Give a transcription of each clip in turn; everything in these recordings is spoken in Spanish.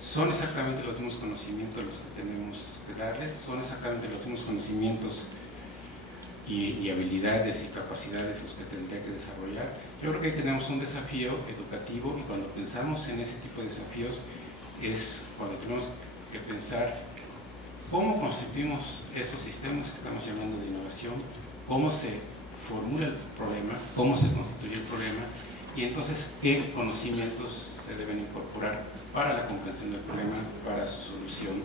son exactamente los mismos conocimientos los que tenemos que darles, son exactamente los mismos conocimientos y habilidades y capacidades los que tendría que desarrollar. Yo creo que ahí tenemos un desafío educativo, y cuando pensamos en ese tipo de desafíos es cuando tenemos que pensar cómo constituimos esos sistemas que estamos llamando de innovación, cómo se formula el problema, cómo se constituye el problema, y entonces qué conocimientos se deben incorporar para la comprensión del problema, para su solución.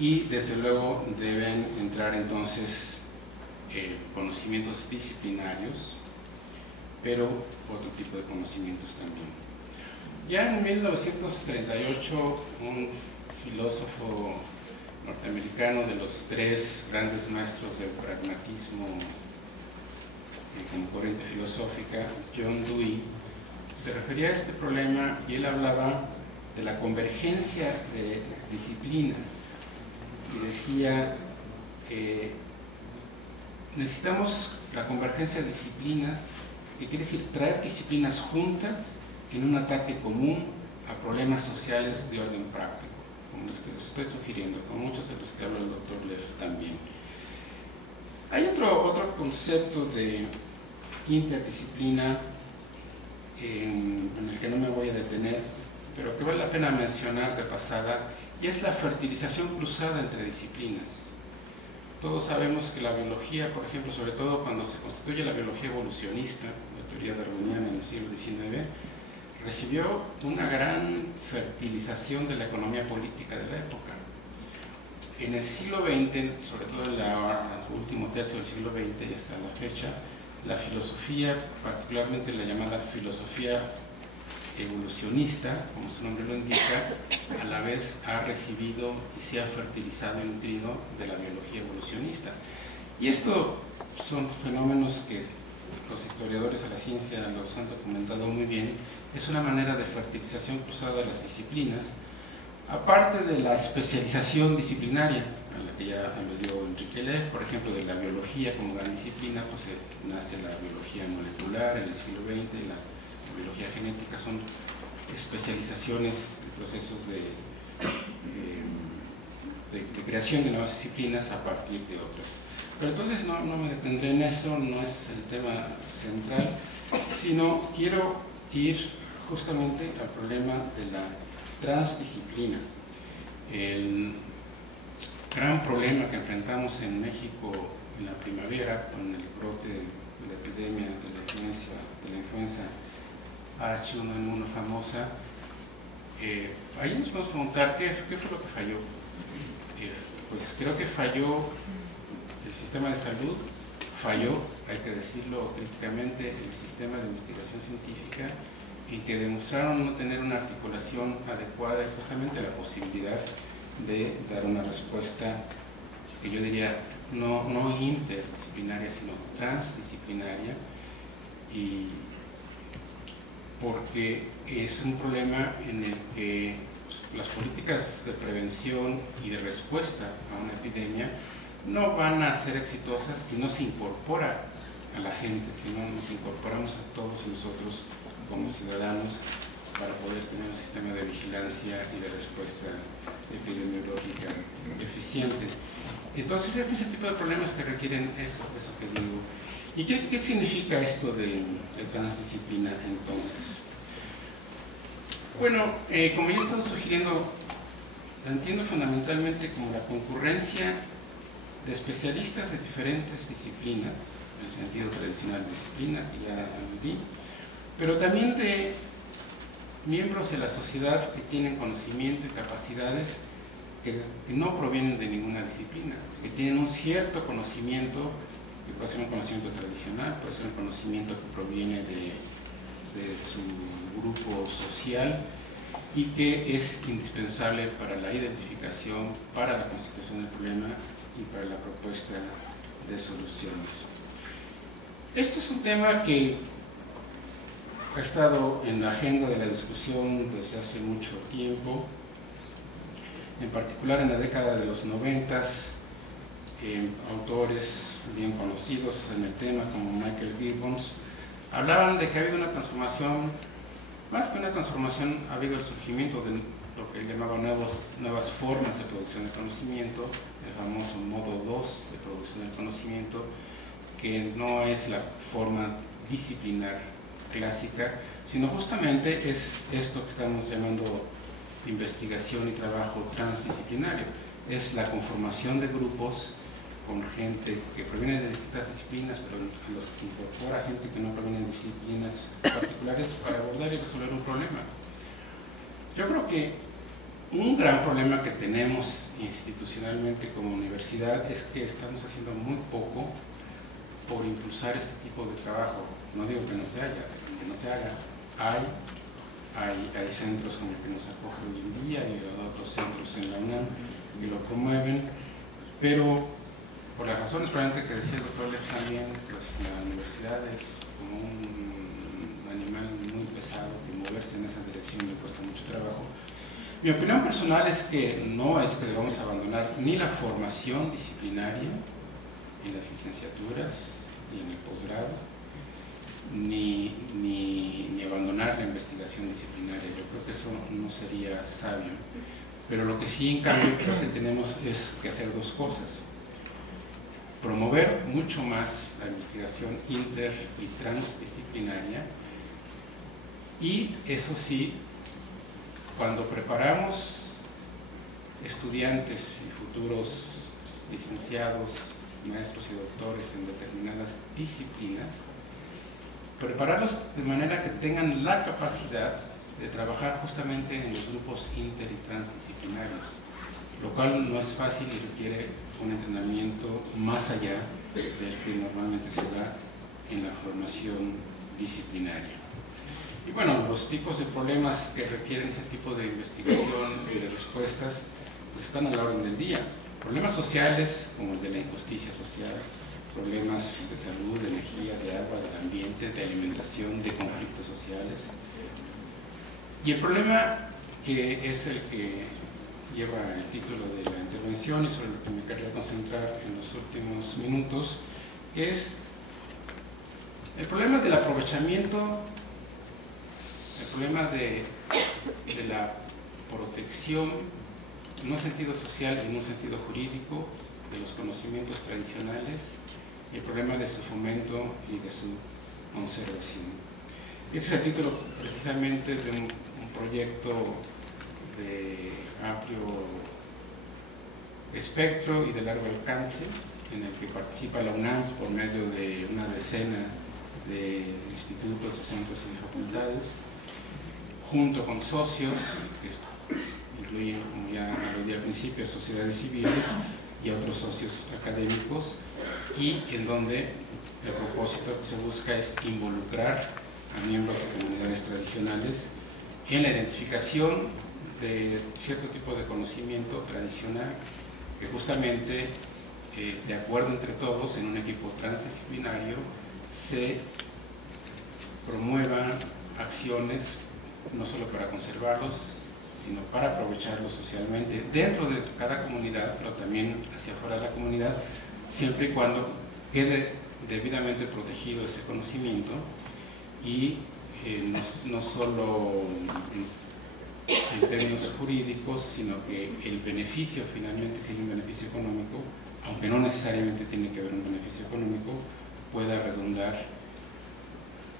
Y desde luego deben entrar entonces conocimientos disciplinarios, pero otro tipo de conocimientos también. Ya en 1938, un filósofo norteamericano, de los tres grandes maestros del pragmatismo como corriente filosófica, John Dewey, se refería a este problema y él hablaba de la convergencia de disciplinas y decía necesitamos la convergencia de disciplinas, que quiere decir traer disciplinas juntas en un ataque común a problemas sociales de orden práctico, como los que les estoy sugiriendo, como muchos de los que habla el doctor Leff también. Hay otro concepto de interdisciplina en el que no me voy a detener, pero que vale la pena mencionar de pasada, y es la fertilización cruzada entre disciplinas. Todos sabemos que la biología, por ejemplo, sobre todo cuando se constituye la biología evolucionista, la teoría darwiniana en el siglo XIX, recibió una gran fertilización de la economía política de la época. En el siglo XX, sobre todo en el último tercio del siglo XX y hasta la fecha, la filosofía, particularmente la llamada filosofía evolucionista, como su nombre lo indica, a la vez ha recibido y se ha fertilizado y nutrido de la biología evolucionista. Y esto son fenómenos que los historiadores de la ciencia los han documentado muy bien. Es una manera de fertilización cruzada de las disciplinas, aparte de la especialización disciplinaria, a la que ya aludió Enrique Leff, por ejemplo, de la biología como gran disciplina, pues nace la biología molecular en el siglo XX, la biología genética, son especializaciones de procesos de creación de nuevas disciplinas a partir de otras. Pero entonces no me detendré en eso, no es el tema central, sino quiero ir justamente al problema de la transdisciplina. El gran problema que enfrentamos en México en la primavera con el brote de la epidemia de la influenza H1N1 famosa, ahí nos podemos preguntar qué fue lo que falló. Pues creo que falló el sistema de salud, falló, hay que decirlo críticamente, el sistema de investigación científica, y que demostraron no tener una articulación adecuada y justamente la posibilidad de dar una respuesta que yo diría no interdisciplinaria, sino transdisciplinaria, y porque es un problema en el que las políticas de prevención y de respuesta a una epidemia no van a ser exitosas si no se incorpora a la gente, si no nos incorporamos a todos nosotros como ciudadanos para poder tener un sistema de vigilancia y de respuesta epidemiológica eficiente. Entonces, este es el tipo de problemas que requieren eso que digo. ¿Y qué significa esto de transdisciplina entonces? Bueno, como ya he estado sugiriendo, la entiendo fundamentalmente como la concurrencia de especialistas de diferentes disciplinas, en el sentido tradicional de disciplina, que ya aludí, pero también de miembros de la sociedad que tienen conocimiento y capacidades que no provienen de ninguna disciplina, que tienen un cierto conocimiento, que puede ser un conocimiento tradicional, puede ser un conocimiento que proviene de su grupo social y que es indispensable para la identificación, para la constitución del problema y para la propuesta de soluciones. Este es un tema que ha estado en la agenda de la discusión desde hace mucho tiempo, en particular en la década de los 90, autores bien conocidos en el tema como Michael Gibbons hablaban de que ha habido una transformación, más que una transformación, ha habido el surgimiento de lo que él llamaba nuevas formas de producción de conocimiento, el famoso modo 2 de producción del conocimiento, que no es la forma disciplinar clásica, sino justamente es esto que estamos llamando investigación y trabajo transdisciplinario. Es la conformación de grupos con gente que proviene de distintas disciplinas, pero en los que se incorpora gente que no proviene de disciplinas particulares para abordar y resolver un problema. Yo creo que un gran problema que tenemos institucionalmente como universidad es que estamos haciendo muy poco por impulsar este tipo de trabajo. No digo que no se haga, hay centros como el que nos acoge hoy en día y otros centros en la UNAM que lo promueven, pero por las razones probablemente que decía el doctor Lex también, pues la universidad es como un animal muy pesado que moverse en esa dirección le cuesta mucho trabajo. Mi opinión personal es que no es que debamos abandonar ni la formación disciplinaria en las licenciaturas y en el posgrado, ni abandonar la investigación disciplinaria. Yo creo que eso no sería sabio. Pero lo que sí, en cambio, creo que tenemos es que hacer dos cosas. Promover mucho más la investigación inter y transdisciplinaria, y eso sí, cuando preparamos estudiantes y futuros licenciados, maestros y doctores en determinadas disciplinas, prepararlos de manera que tengan la capacidad de trabajar justamente en los grupos inter y transdisciplinarios, lo cual no es fácil y requiere un entrenamiento más allá del que normalmente se da en la formación disciplinaria. Y bueno, los tipos de problemas que requieren ese tipo de investigación y de respuestas pues están a la orden del día. Problemas sociales como el de la injusticia social, problemas de salud, de energía, de agua, del ambiente, de alimentación, de conflictos sociales. Y el problema que es el que lleva el título de la intervención y sobre lo que me quería concentrar en los últimos minutos, es el problema del aprovechamiento, el problema de la protección en un sentido social y en un sentido jurídico de los conocimientos tradicionales, y el problema de su fomento y de su conservación. Este es el título precisamente de un proyecto de amplio espectro y de largo alcance, en el que participa la UNAM por medio de una decena de institutos, de centros y facultades, junto con socios, que incluyen, como ya lo dije al principio, sociedades civiles y otros socios académicos, y en donde el propósito que se busca es involucrar a miembros de comunidades tradicionales en la identificación de cierto tipo de conocimiento tradicional que justamente, de acuerdo entre todos, en un equipo transdisciplinario, se promuevan acciones no solo para conservarlos, sino para aprovecharlos socialmente dentro de cada comunidad, pero también hacia afuera de la comunidad, siempre y cuando quede debidamente protegido ese conocimiento y no solo en términos jurídicos, sino que el beneficio finalmente, si hay un beneficio económico, aunque no necesariamente tiene que haber un beneficio económico, pueda redundar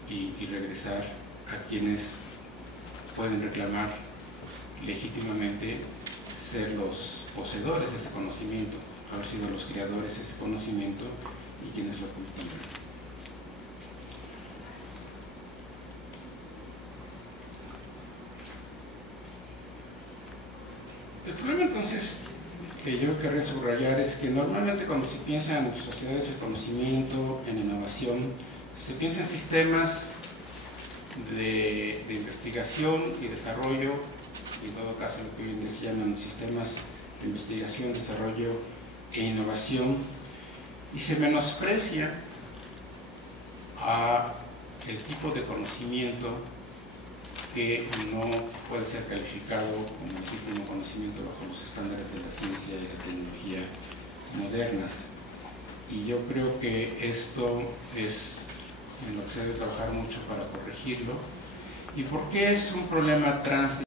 y regresar a quienes pueden reclamar legítimamente ser los poseedores de ese conocimiento, haber sido los creadores de ese conocimiento y quienes lo cultivan. El problema entonces que yo querría subrayar es que normalmente cuando se piensa en sociedades del conocimiento, en innovación, se piensa en sistemas de investigación y desarrollo, y en todo caso lo que hoy en día se llaman sistemas de investigación, desarrollo e innovación, y se menosprecia a el tipo de conocimiento que no puede ser calificado como legítimo conocimiento bajo los estándares de la ciencia y la tecnología modernas. Y yo creo que esto es en lo que se debe trabajar mucho para corregirlo. ¿Y por qué es un problema